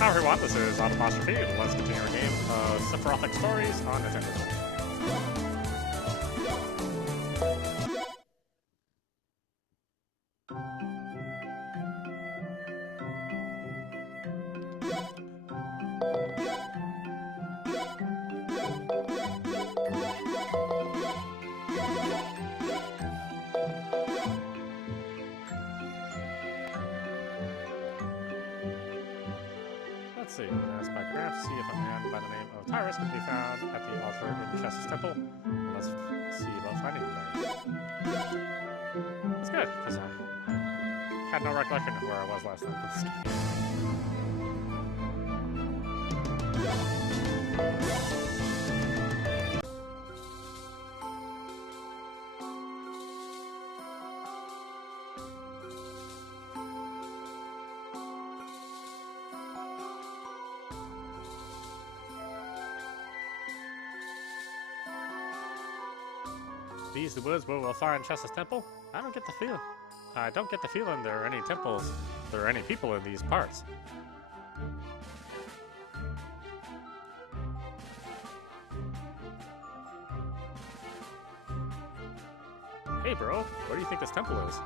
Hi everyone, this is audap. Let's continue our game of Sephirothic Stories on Nintendo Switch. Let's see, ask back around to see if a man by the name of Tyrus can be found at the altar in Chess's temple. Let's see about finding him there. It's good, because I had no recollection of where I was last time. These the woods where we'll find Chess's temple? I don't get the feeling there are any temples, there are any people in these parts. Hey bro, where do you think this temple is?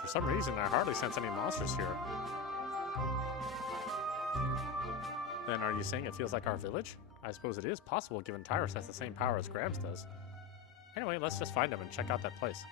For some reason, I hardly sense any monsters here. Then are you saying it feels like our village? I suppose it is possible given Tyrus has the same power as Grams does. Anyway, let's just find him and check out that place.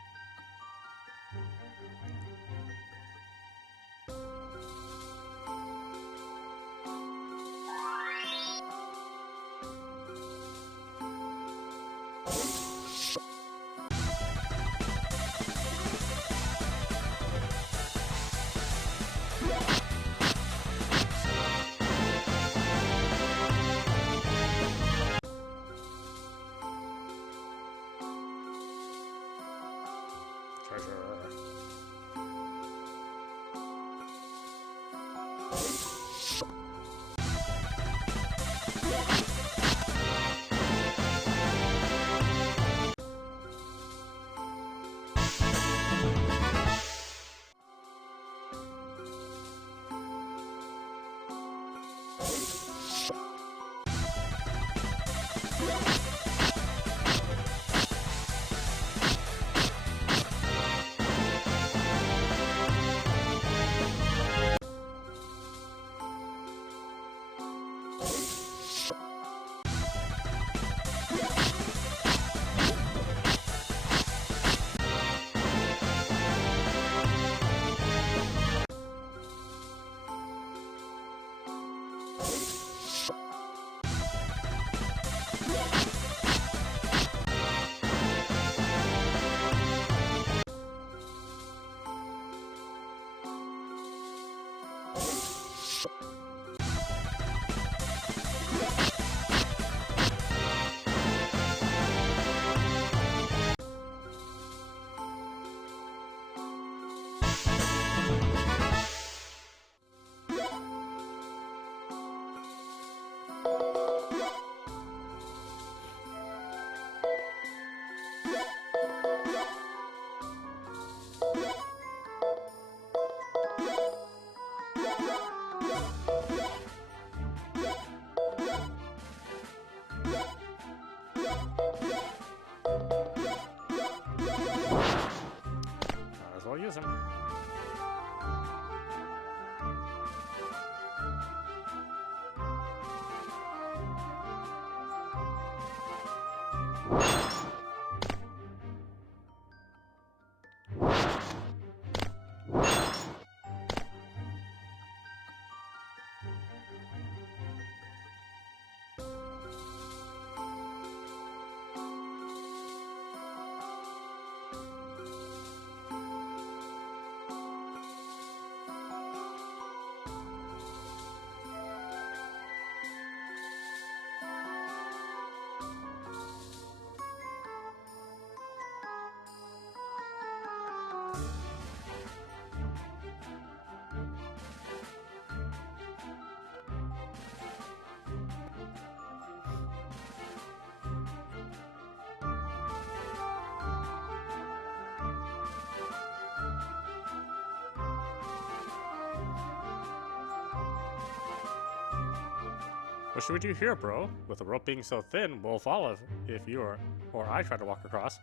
What should we do here, bro? With the rope being so thin, we'll fall if you or I try to walk across.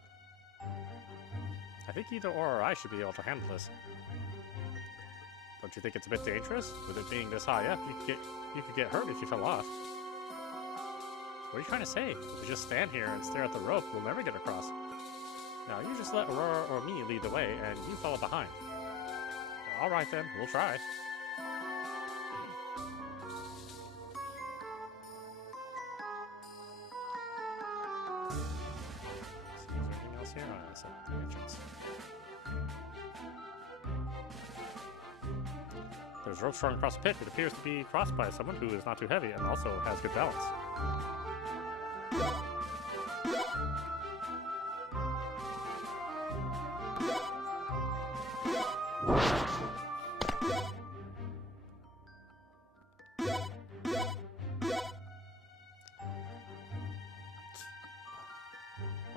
I think either or I should be able to handle this. Don't you think it's a bit dangerous? With it being this high up, you could get hurt if you fell off. What are you trying to say? If we just stand here and stare at the rope, we'll never get across. Now you just let Aurora or me lead the way, and you follow behind. Alright then, we'll try. Is there anything else here? Oh, that's the entrance. There's rope strung across the pit. It appears to be crossed by someone who is not too heavy and also has good balance.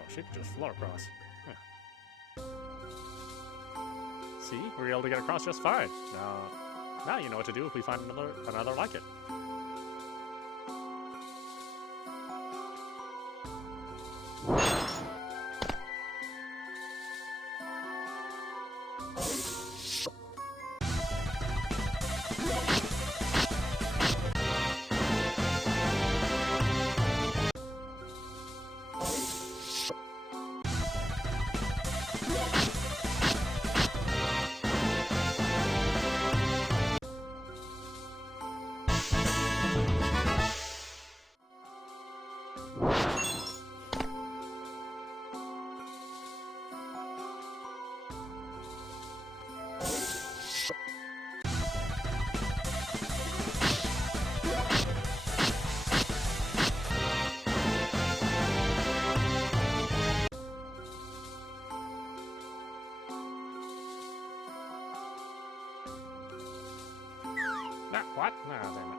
She could just float across. Yeah. See? We were able to get across just fine. Now you know what to do if we find another like it. What? No, damn it.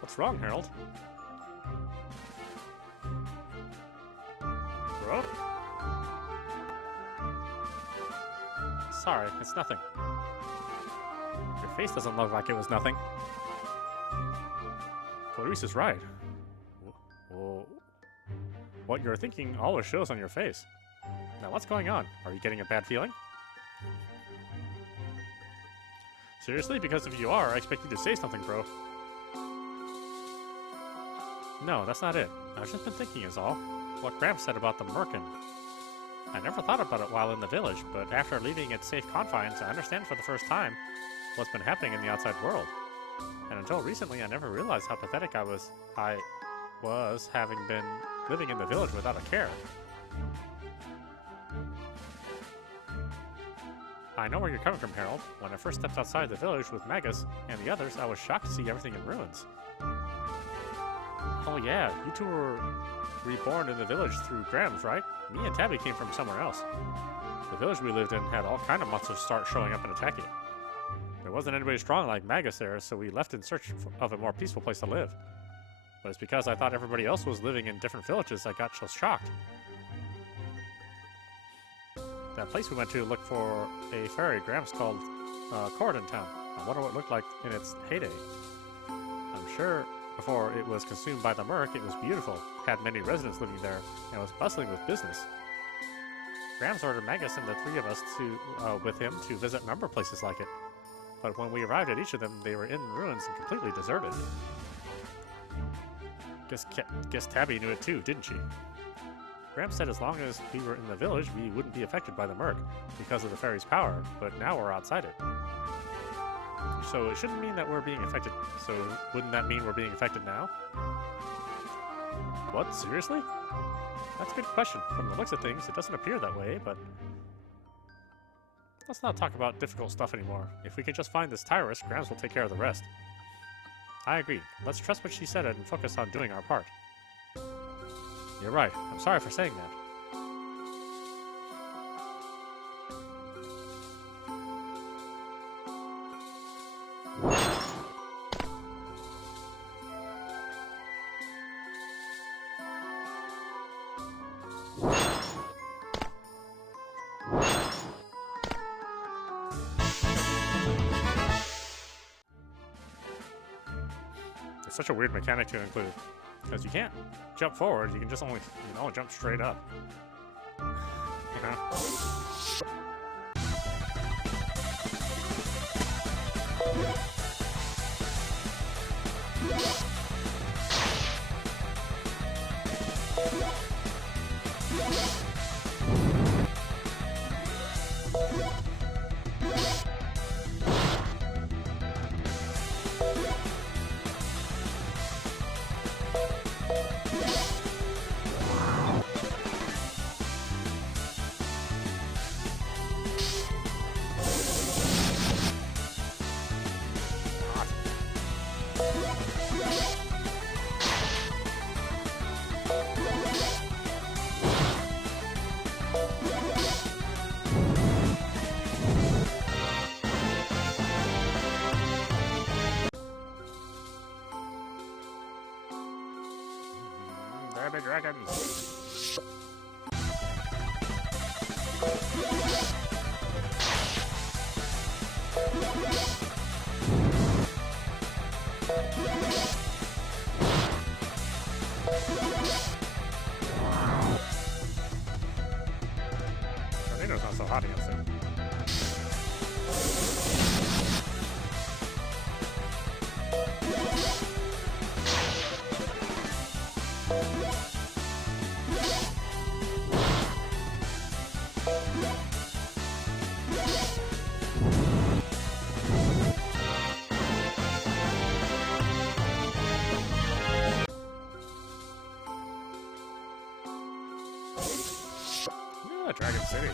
What's wrong, Harold? Bro? Sorry, it's nothing. Your face doesn't look like it was nothing. Clarice is right. Well, what you're thinking always shows on your face. Now, what's going on? Are you getting a bad feeling? Seriously? Because if you are, I expect you to say something, bro. No, that's not it. I've just been thinking is all. What Gramps said about the Murkin. I never thought about it while in the village, but after leaving its safe confines, I understand for the first time what's been happening in the outside world. And until recently, I never realized how pathetic I was having been living in the village without a care. I know where you're coming from, Harold. When I first stepped outside the village with Magus and the others, I was shocked to see everything in ruins. Oh yeah, you two were reborn in the village through Grams, right? Me and Tabby came from somewhere else. The village we lived in had all kind of monsters start showing up and attacking. There wasn't anybody strong like Magus there, so we left in search of a more peaceful place to live. But it's because I thought everybody else was living in different villages I got so shocked. That place we went to looked for a fairy Grams called Corridon Town. I wonder what it looked like in its heyday. I'm sure before it was consumed by the murk, it was beautiful, had many residents living there, and was bustling with business. Grams ordered Magus and the three of us with him to visit a number of places like it. But when we arrived at each of them, they were in ruins and completely deserted. Guess Tabby knew it too, didn't she? Grams said as long as we were in the village, we wouldn't be affected by the murk because of the fairy's power, but now we're outside it. So it shouldn't mean that we're being affected. So wouldn't that mean we're being affected now? What? Seriously? That's a good question. From the looks of things, it doesn't appear that way, but... Let's not talk about difficult stuff anymore. If we could just find this Tyrus, Grams will take care of the rest. I agree. Let's trust what she said and focus on doing our part. You're right. I'm sorry for saying that. It's such a weird mechanic to include, because you can't jump forward, you can just only, jump straight up. You know? Baby dragons. Tornado's not so hot against him. Yeah, Dragon City.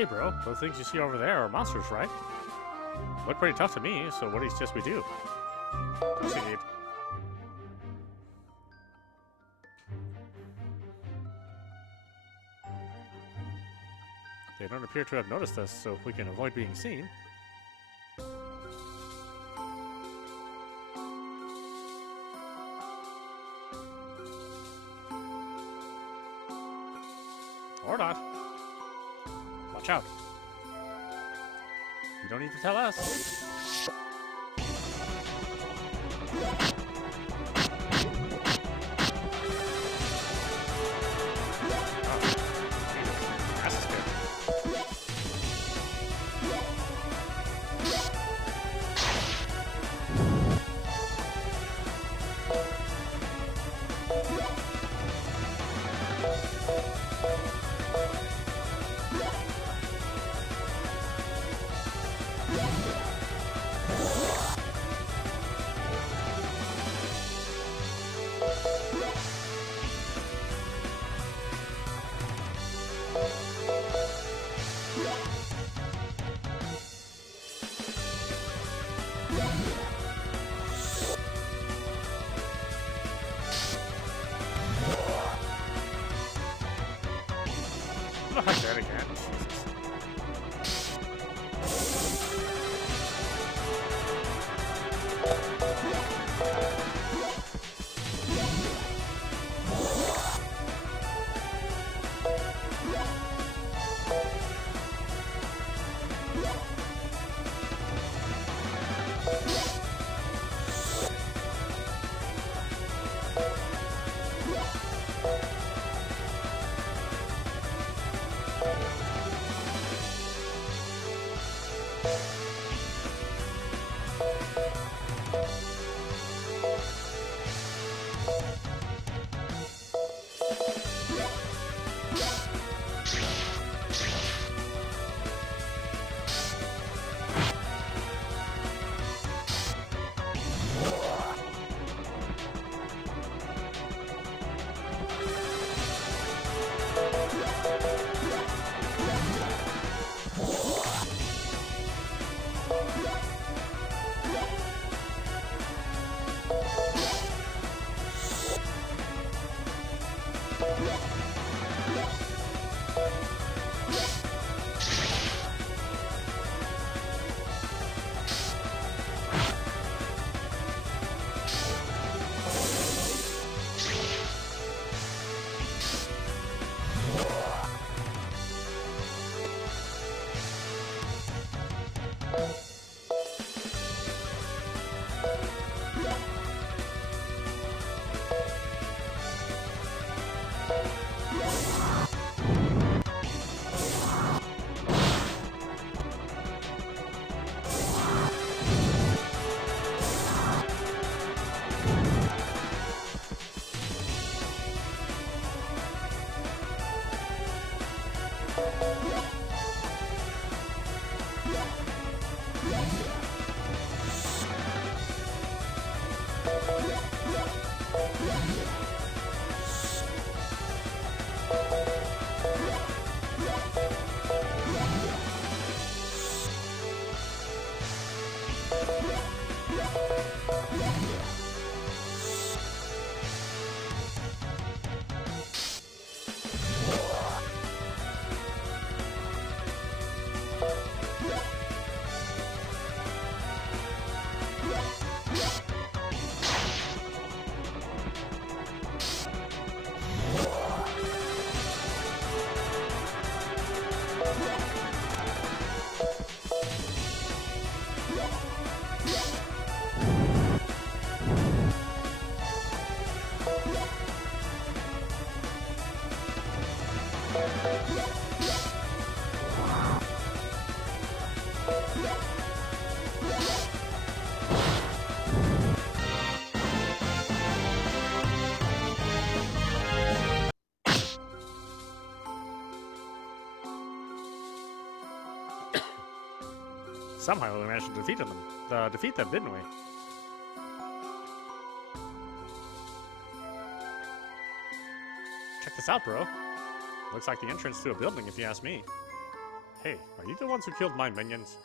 Hey, bro, those things you see over there are monsters, right? Look pretty tough to me, so what do you suggest we do? Proceed. They don't appear to have noticed us, so if we can avoid being seen... Or not. Watch out. You don't need to tell us. What the heck, that again? Somehow we managed to defeat them, didn't we? Check this out, bro. Looks like the entrance to a building, if you ask me. Hey, are you the ones who killed my minions?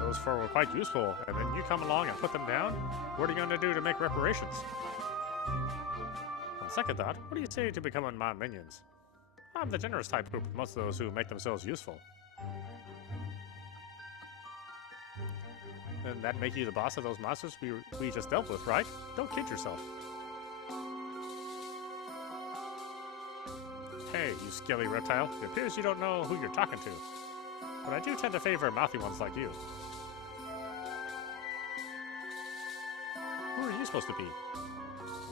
Those four were quite useful, and then you come along and put them down? What are you going to do to make reparations? On second thought, what do you say to becoming my minions? I'm the generous type who promotes those who make themselves useful. Then that'd make you the boss of those monsters we just dealt with, right? Don't kid yourself. Hey, you scaly reptile. It appears you don't know who you're talking to. But I do tend to favor mouthy ones like you. Who are you supposed to be?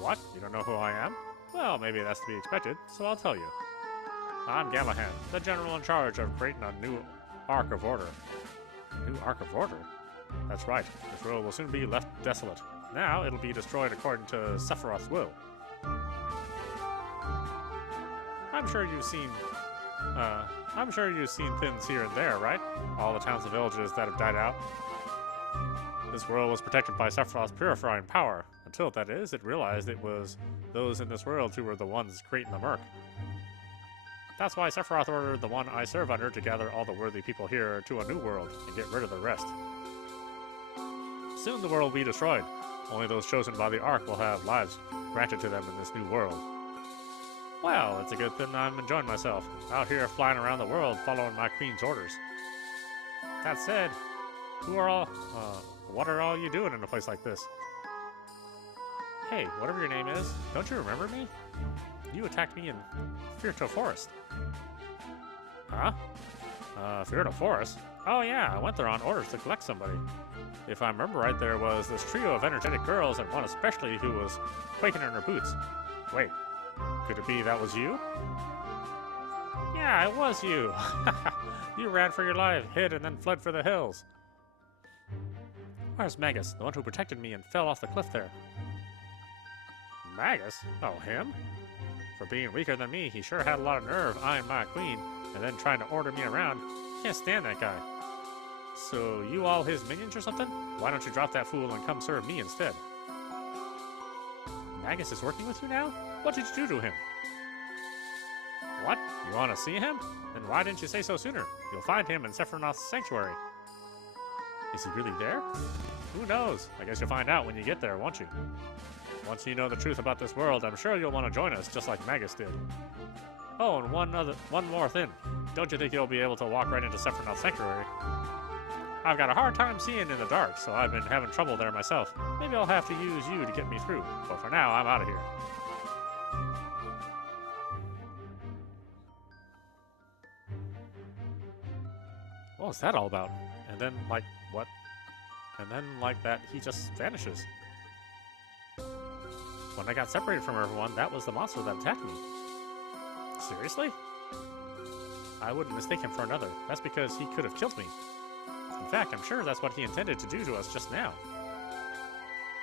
What? You don't know who I am? Well, maybe that's to be expected, so I'll tell you. I'm Galahad, the general in charge of creating a new Ark of Order. A new Ark of Order? That's right. This world will soon be left desolate. Now it'll be destroyed according to Sephiroth's will. I'm sure you've seen things here and there, right? All the towns and villages that have died out. This world was protected by Sephiroth's purifying power, until, that is, it realized it was those in this world who were the ones creating the murk. That's why Sephiroth ordered the one I serve under to gather all the worthy people here to a new world and get rid of the rest. Soon the world will be destroyed. Only those chosen by the Ark will have lives granted to them in this new world. Well, it's a good thing I'm enjoying myself, out here flying around the world following my queen's orders. That said, what are all you doing in a place like this? Hey, whatever your name is, don't you remember me? You attacked me in Sephirothic Forest. Huh? Sephirothic Forest? Oh yeah, I went there on orders to collect somebody. If I remember right, there was this trio of energetic girls and one especially who was quaking in her boots. Wait, could it be that was you? Yeah, it was you. You ran for your life, hid, and then fled for the hills. Where's Magus, the one who protected me and fell off the cliff there? Magus? Oh, him? For being weaker than me, he sure had a lot of nerve eyeing my queen, and then trying to order me around. Can't stand that guy. So, you all his minions or something? Why don't you drop that fool and come serve me instead? Magus is working with you now? What did you do to him? What? You want to see him? Then why didn't you say so sooner? You'll find him in Sephiroth's sanctuary. Is he really there? Who knows? I guess you'll find out when you get there, won't you? Once you know the truth about this world, I'm sure you'll want to join us, just like Magus did. Oh, and one more thing. Don't you think you'll be able to walk right into Sephiroth's sanctuary? I've got a hard time seeing in the dark, so I've been having trouble there myself. Maybe I'll have to use you to get me through, but for now, I'm out of here. What was that all about? And then, like, what? And then, like that, he just vanishes. When I got separated from everyone, that was the monster that attacked me. Seriously? I wouldn't mistake him for another. That's because he could have killed me. In fact, I'm sure that's what he intended to do to us just now.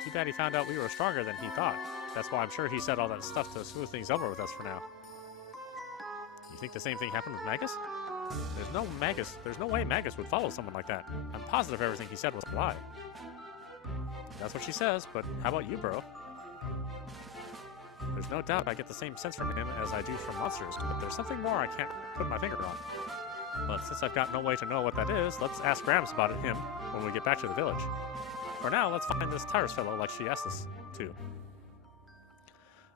Too bad he found out we were stronger than he thought. That's why I'm sure he said all that stuff to smooth things over with us for now. You think the same thing happened with Magus? There's no way Magus would follow someone like that. I'm positive everything he said was a lie. That's what she says, but how about you, bro? There's no doubt I get the same sense from him as I do from monsters, but there's something more I can't put my finger on. But since I've got no way to know what that is, let's ask Grams about him when we get back to the village. For now, let's find this Tyrus fellow like she asked us to.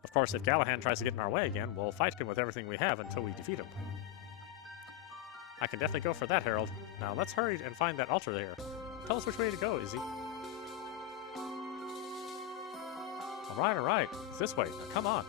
Of course, if Galahad tries to get in our way again, we'll fight him with everything we have until we defeat him. I can definitely go for that, Herald. Now let's hurry and find that altar there. Tell us which way to go, Izzy. Alright. It's this way. Now come on.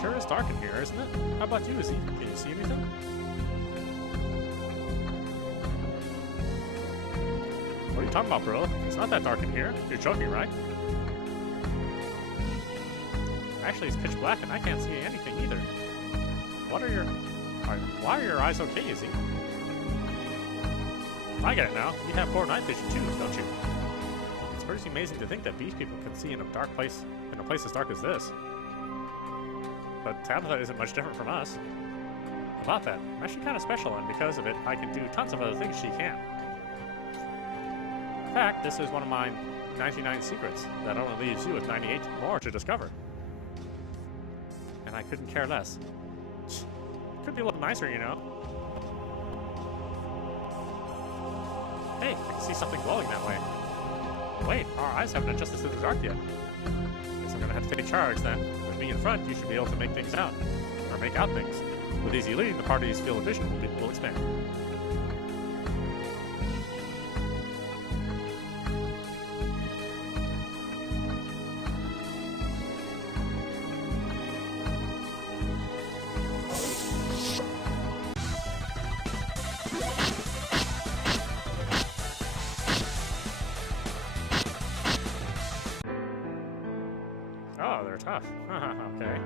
Sure is dark in here, isn't it? How about you, Izzy? Can you see anything? talking about, bro? It's not that dark in here. You're joking, right? Actually, it's pitch black and I can't see anything either. Why are your eyes okay, Izzy? I get it now. You have poor night vision too, don't you? It's pretty amazing to think that beast people can see in a dark place, in a place as dark as this. But Tabitha isn't much different from us. About that, I'm actually kind of special, and because of it, I can do tons of other things she can't. In fact, this is one of my 99 secrets that only leaves you with 98 more to discover. And I couldn't care less. Could be a little nicer, you know. Hey, I can see something glowing that way. Wait, our eyes haven't adjusted to the dark yet. Guess I'm gonna have to take charge then. With me in front, you should be able to make things out. Or make out things. With Easy leading, the party's field of vision will expand. Oh, they're tough. Okay.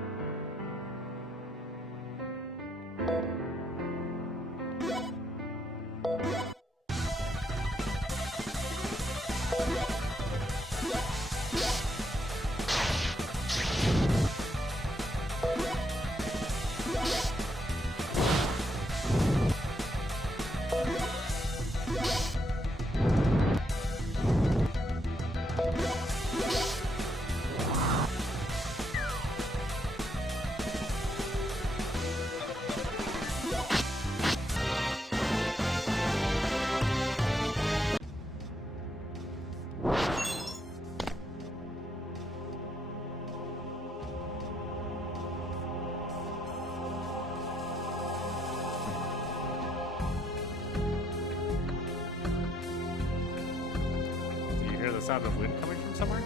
Sound of wind coming from somewhere?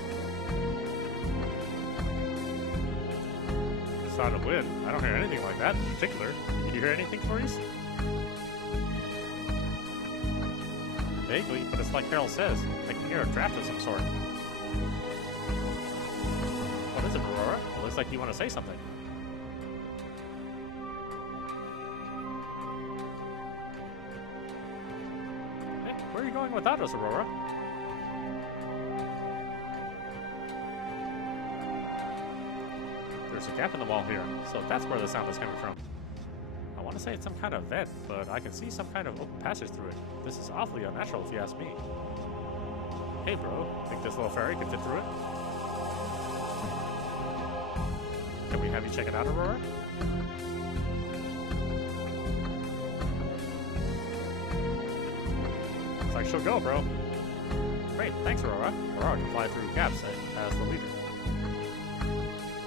Sound of wind? I don't hear anything like that in particular. Do you hear anything, Maurice? Vaguely, but it's like Harold says. I can hear a draft of some sort. What is it, Aurora? It looks like you want to say something. Hey, where are you going without us, Aurora? There's a gap in the wall here, so that's where the sound is coming from. I want to say it's some kind of vent, but I can see some kind of open passage through it. This is awfully unnatural if you ask me. Hey bro, think this little fairy can fit through it? Can we have you check it out, Aurora? Looks like she'll go, bro. Great, thanks Aurora. Aurora can fly through gaps as the leader.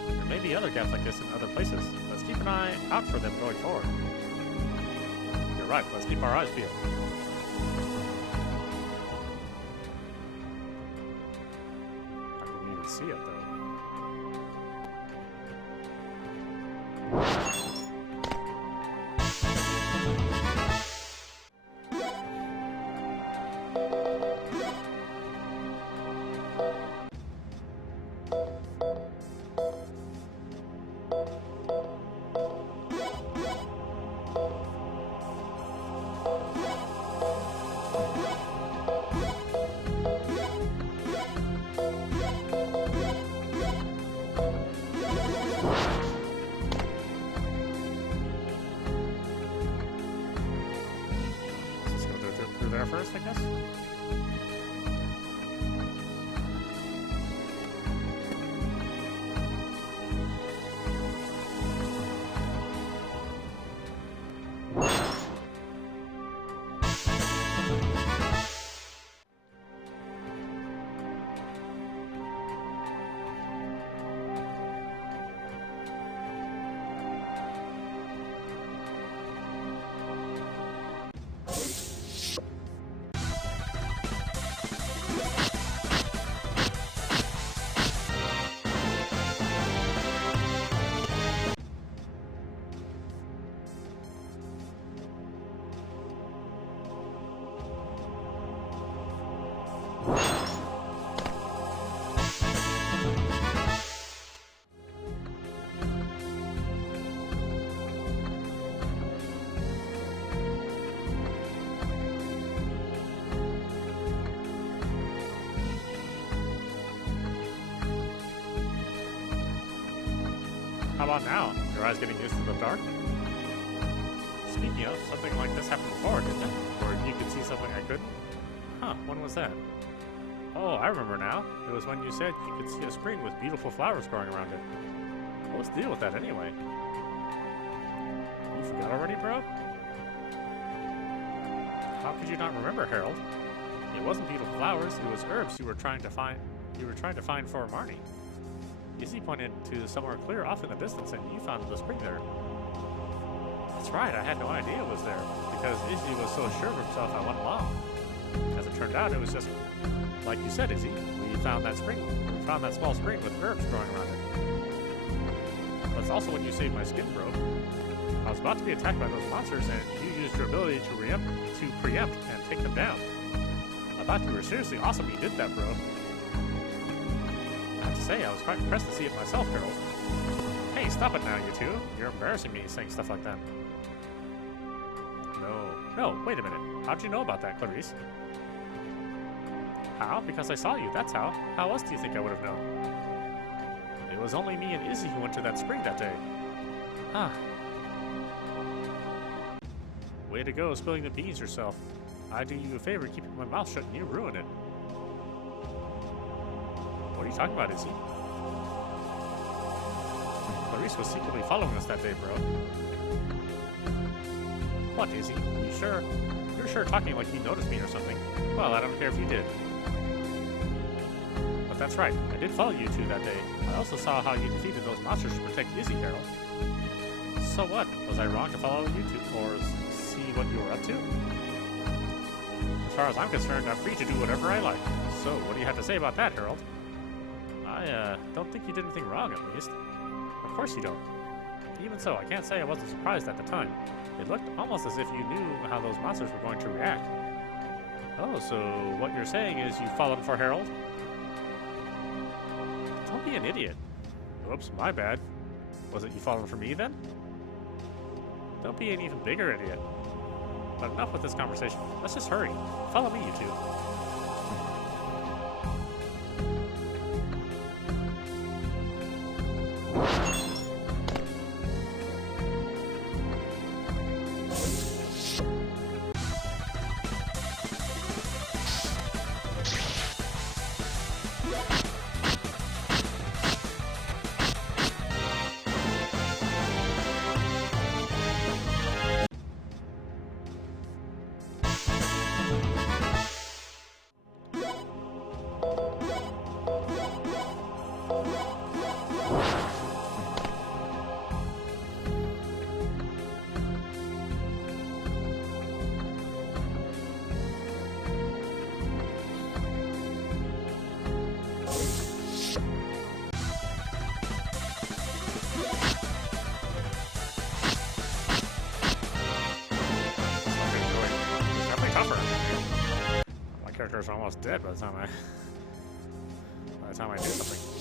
There may be other gaps like this in other places. Let's keep an eye out for them going forward. You're right, let's keep our eyes peeled. I couldn't even see it though. First, I guess? How about now? Your eyes getting used to the dark? Speaking of, something like this happened before, didn't it? Or you could see something I couldn't? Huh, when was that? Oh, I remember now. It was when you said you could see a spring with beautiful flowers growing around it. What's the deal with that anyway? You forgot already, bro? How could you not remember, Harold? It wasn't beautiful flowers, it was herbs you were trying to find for Marnie. Izzy pointed to somewhere clear off in the distance and you found the spring there. That's right, I had no idea it was there, because Izzy was so sure of himself I went along. As it turned out, it was just like you said, Izzy. We found that small spring with herbs growing around it. That's also when you saved my skin, bro. I was about to be attacked by those monsters, and you used your ability to preempt and take them down. I thought you were seriously awesome you did that, bro. I have to say, I was quite impressed to see it myself, Harold. Hey, stop it now, you two. You're embarrassing me saying stuff like that. No, wait a minute. How'd you know about that, Clarice? How? Because I saw you, that's how. How else do you think I would have known? It was only me and Izzy who went to that spring that day. Ah. Way to go, spilling the beans yourself. I do you a favor keeping my mouth shut and you ruin it. What are you talking about, Izzy? Clarice was secretly following us that day, bro. What, Izzy? You sure? You're sure talking like you noticed me or something. Well, I don't care if you did. But that's right, I did follow you two that day. I also saw how you defeated those monsters to protect Izzy, Harold. So what? Was I wrong to follow you two or see what you were up to? As far as I'm concerned, I'm free to do whatever I like. So, what do you have to say about that, Harold? I don't think you did anything wrong, at least. Of course you don't. Even so, I can't say I wasn't surprised at the time. It looked almost as if you knew how those monsters were going to react. Oh, so what you're saying is you followed for Harold? Don't be an idiot. Oops, my bad. Was it you followed for me, then? Don't be an even bigger idiot. But enough with this conversation. Let's just hurry. Follow me, you two. Character's almost dead by the time I do something.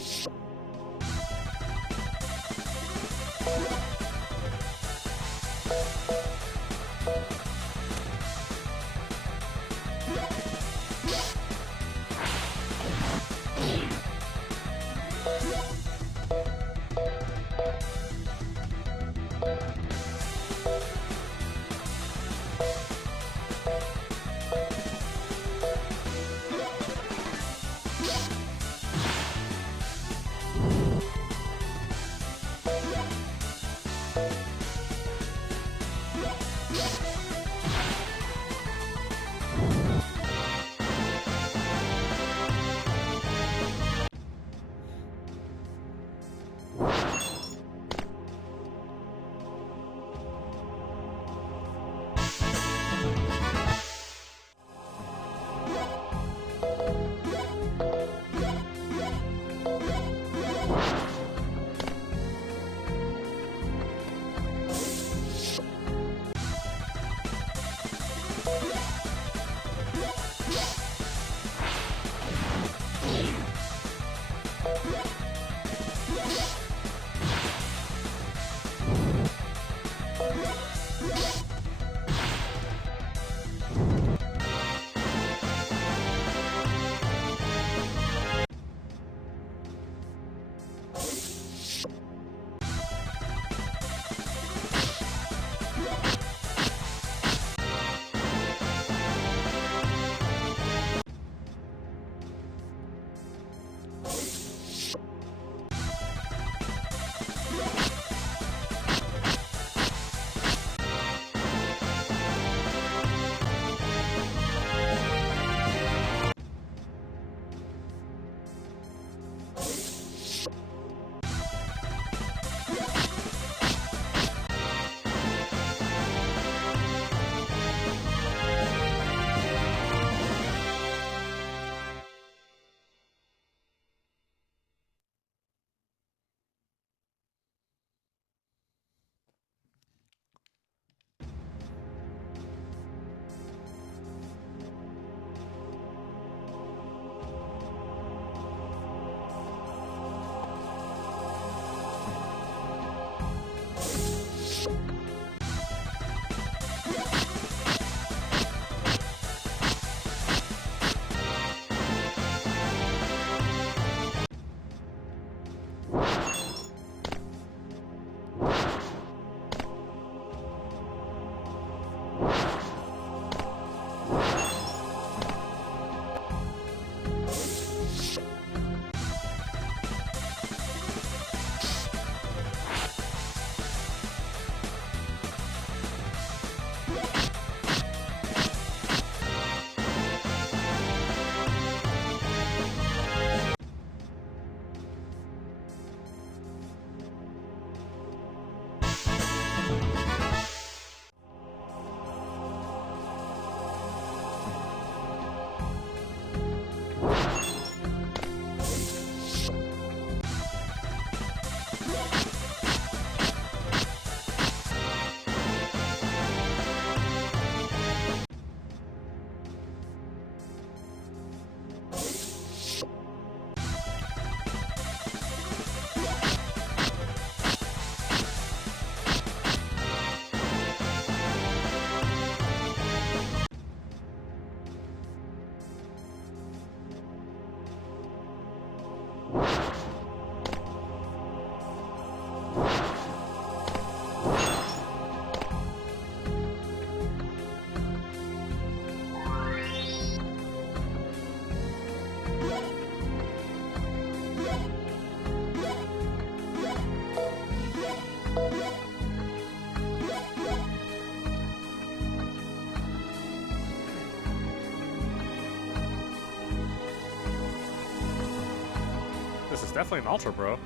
This is definitely an altar, bro.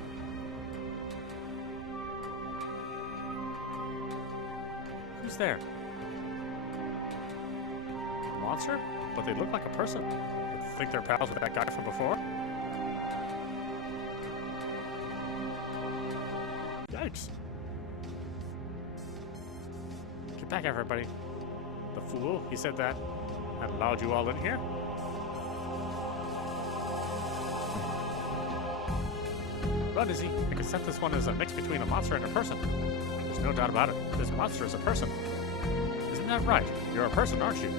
Who's there? A monster? But they look like a person. I think they're pals with that guy from before? Yikes. Get back, everybody. The fool, he said that and allowed you all in here? Run, Izzy. I can set this one as a mix between a monster and a person. There's no doubt about it. This monster is a person. Isn't that right? You're a person, aren't you?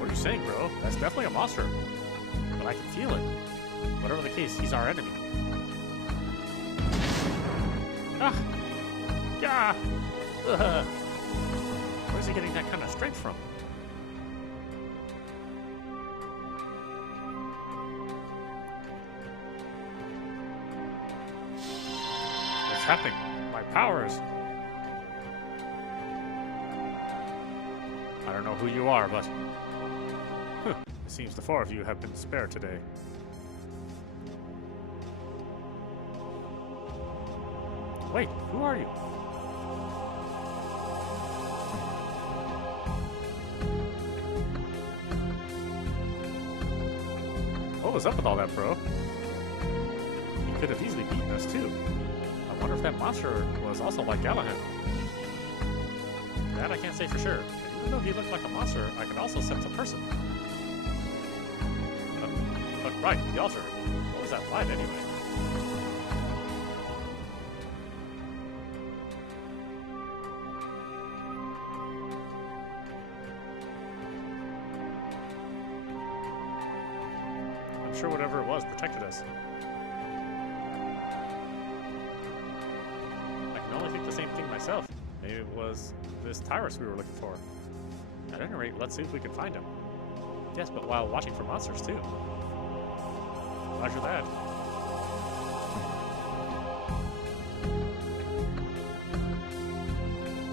What are you saying, bro? That's definitely a monster. But I can feel it. Whatever the case, he's our enemy. Ah! Yeah! Ugh. Where's he getting that kind of strength from? What's happening? My powers! I don't know who you are, but... it seems the four of you have been spared today. Wait, who are you? What was up with all that, bro? He could have easily beaten us, too. I wonder if that monster was also like Galahad. That I can't say for sure. And even though he looked like a monster, I could also sense a person. But right, the altar. What was that light, anyway? I'm sure whatever it was protected us. I can only think the same thing myself. Maybe it was this Tyrus we were looking for. At any rate, let's see if we can find him. Yes, but while watching for monsters too. Roger that.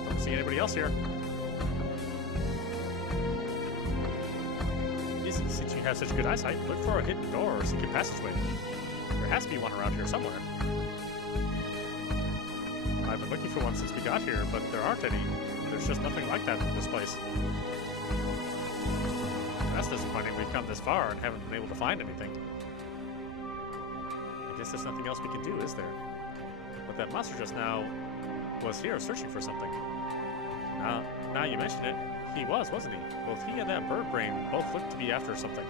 Don't see anybody else here. Izzy, since you have such good eyesight, look for a hidden door or secret passageway. There has to be one around here somewhere. I've been looking for one since we got here, but there aren't any. There's just nothing like that in this place. That's disappointing. We've come this far and haven't been able to find anything. I guess there's nothing else we can do, is there? But that monster just now was here searching for something. Now you mention it, he wasn't he? Both he and that bird brain both looked to be after something.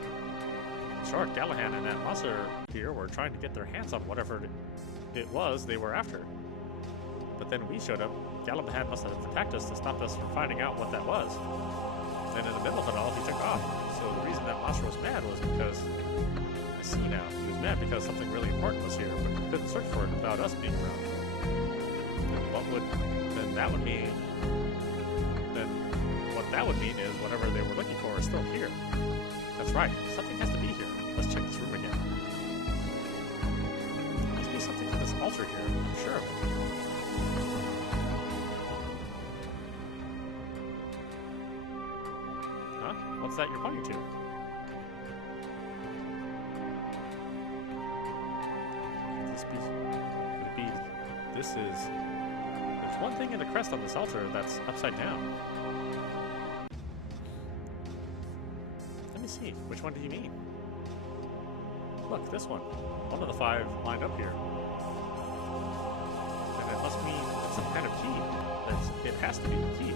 In short, Galahad and that monster here were trying to get their hands on whatever it was they were after. But then we showed up. Galahad must have attacked us to stop us from finding out what that was. Then in the middle of it all, he took off. So the reason that monster was mad was because... I see now. He was mad because something really important was here, but he couldn't search for it without us being around. Then what that would mean is whatever they were looking for is still here. That's right. Something has to be here. Let's check this room again. There must be something to this altar here. I'm sure of it. What's that you're pointing to? Could it be this is... There's one thing in the crest on this altar that's upside down. Let me see. Which one do you mean? Look, this one. One of the 5 lined up here. And it must mean it's some kind of key. It has to be a key.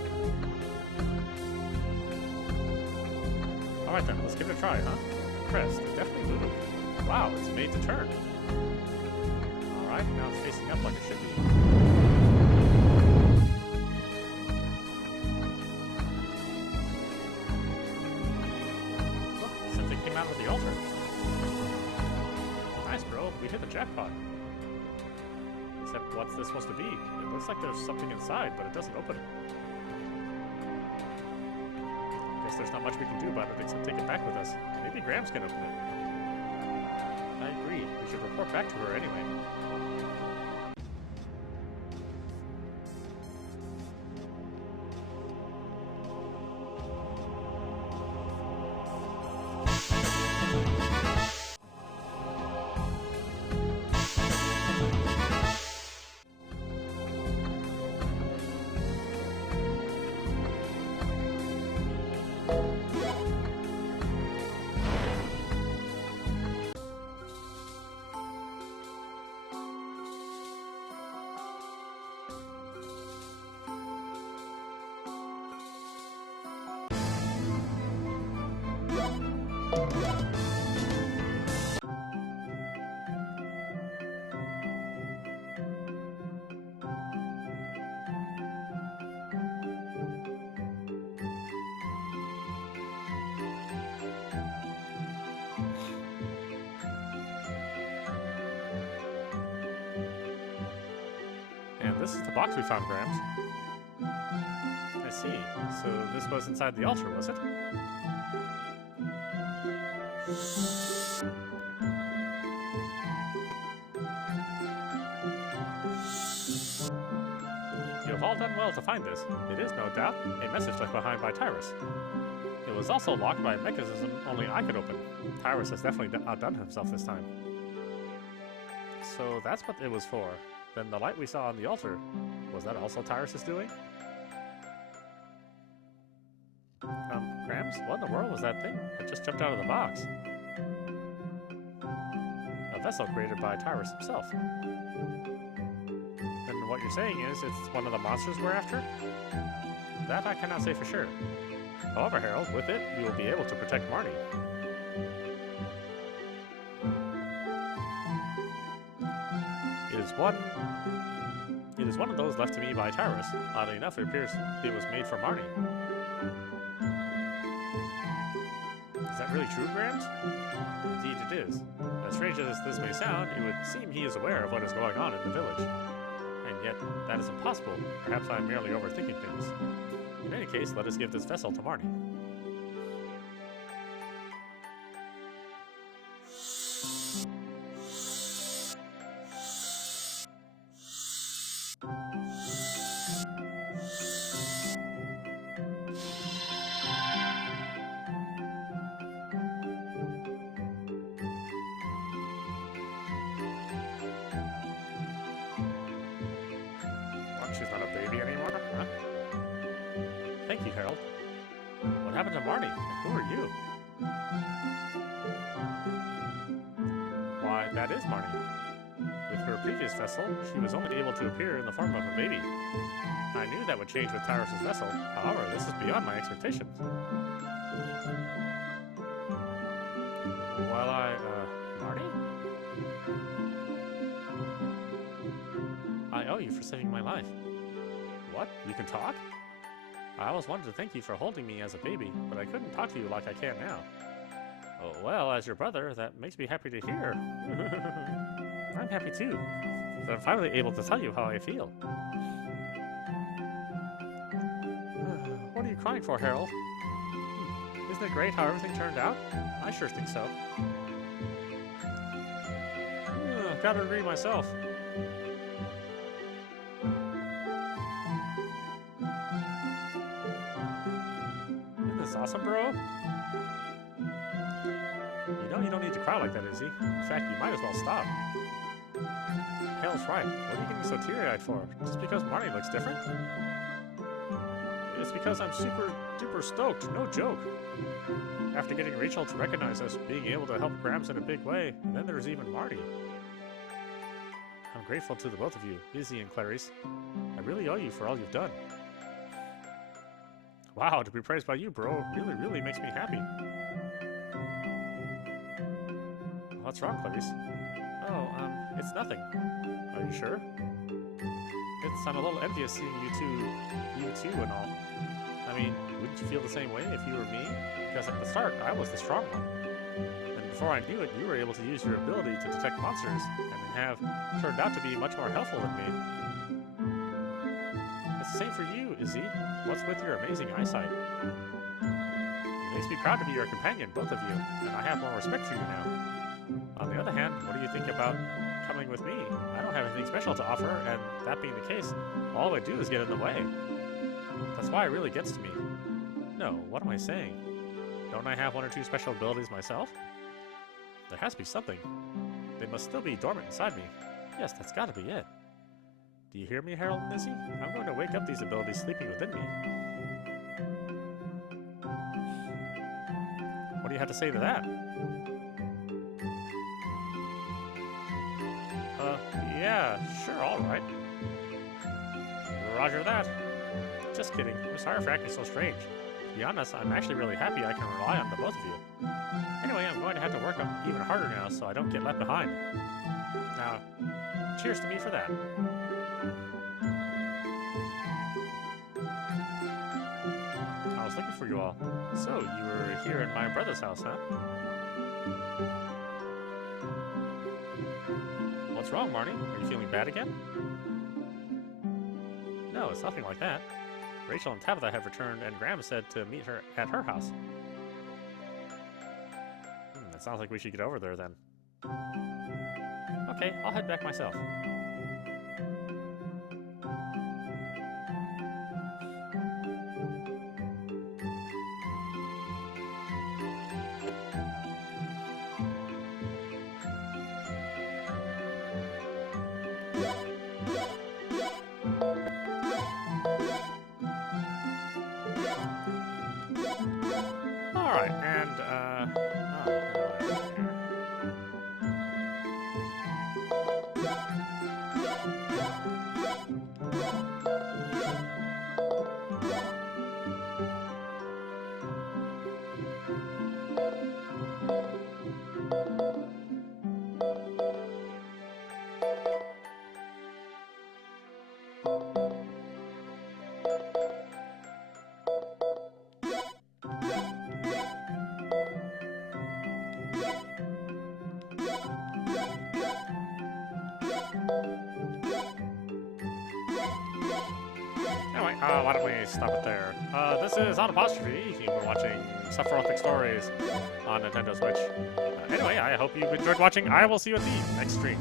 Alright then, let's give it a try, huh? The crest, it definitely moved. Wow, it's made to turn. Alright, now it's facing up like it should be. Look, something came out of the altar. Nice, bro, we hit the jackpot. Except, what's this supposed to be? It looks like there's something inside, but it doesn't open. Guess there's not much we can do about it except take it back with us. Maybe Grams can open it. I agree. We should report back to her anyway. And this is the box we found, Grams. I see. So this was inside the altar, was it? You have all done well to find this. It is, no doubt, a message left behind by Tyrus. It was also locked by a mechanism only I could open. Tyrus has definitely outdone himself this time. So that's what it was for. Then the light we saw on the altar, was that also Tyrus's doing? Grams, what in the world was that thing that just jumped out of the box? A vessel created by Tyrus himself. Then what you're saying is it's one of the monsters we're after? That I cannot say for sure. However, Harold, with it, you will be able to protect Marnie. It is one of those left to me by Tyrus. Oddly enough, it appears it was made for Marnie. Is that really true, Grams? Indeed it is. As strange as this may sound, it would seem he is aware of what is going on in the village. And yet, that is impossible. Perhaps I am merely overthinking things. In any case, let us give this vessel to Marnie. She's not a baby anymore, huh? Thank you, Harold. What happened to Marnie? And who are you? Why, that is Marnie. With her previous vessel, she was only able to appear in the form of a baby. I knew that would change with Tyrus's vessel. However, this is beyond my expectations. Well, Marnie? I owe you for saving my life. What? You can talk? I always wanted to thank you for holding me as a baby, but I couldn't talk to you like I can now. Oh, well, as your brother, that makes me happy to hear. I'm happy too, that I'm finally able to tell you how I feel. What are you crying for, Harold? Isn't it great how everything turned out? I sure think so. Gotta agree myself. Awesome, bro. You know you don't need to cry like that, Izzy. In fact, you might as well stop. Harold's right. What are you getting so teary-eyed for? Just because Marnie looks different? It's because I'm super duper stoked, no joke. After getting Rachel to recognize us, being able to help Grams in a big way, and then there's even Marnie. I'm grateful to the both of you, Izzy and Clarice. I really owe you for all you've done. Wow, to be praised by you, bro, really makes me happy. What's wrong, Clarice? Oh, it's nothing. Are you sure? I'm a little envious seeing you two and all. I mean, wouldn't you feel the same way if you were me? Because at the start, I was the strong one. And before I knew it, you were able to use your ability to detect monsters, and have turned out to be much more helpful than me. It's the same for you, Izzy. What's with your amazing eyesight? It makes me proud to be your companion, both of you, and I have more respect for you now. On the other hand, what do you think about coming with me? I don't have anything special to offer, and that being the case, all I do is get in the way. That's why it really gets to me. No, what am I saying? Don't I have one or two special abilities myself? There has to be something. They must still be dormant inside me. Yes, that's gotta be it. Do you hear me, Harold and Izzy? I'm going to wake up these abilities sleeping within me. What do you have to say to that? Yeah, sure, alright. Roger that. Just kidding. I'm sorry for acting so strange. be honest, I'm actually really happy I can rely on the both of you. Anyway, I'm going to have to work even harder now so I don't get left behind. Now, cheers to me for that. I was looking for you all. So, you were here at my brother's house, huh? What's wrong, Marnie? Are you feeling bad again? No, it's nothing like that. Rachel and Tabitha have returned, and Graham said to meet her at her house. It sounds like we should get over there, then. Okay, I'll head back myself. Alright, and, anyway, why don't we stop it there? This is audap. You've been watching Sephirothic Stories on Nintendo Switch. Anyway, I hope you enjoyed watching. I will see you at the next stream.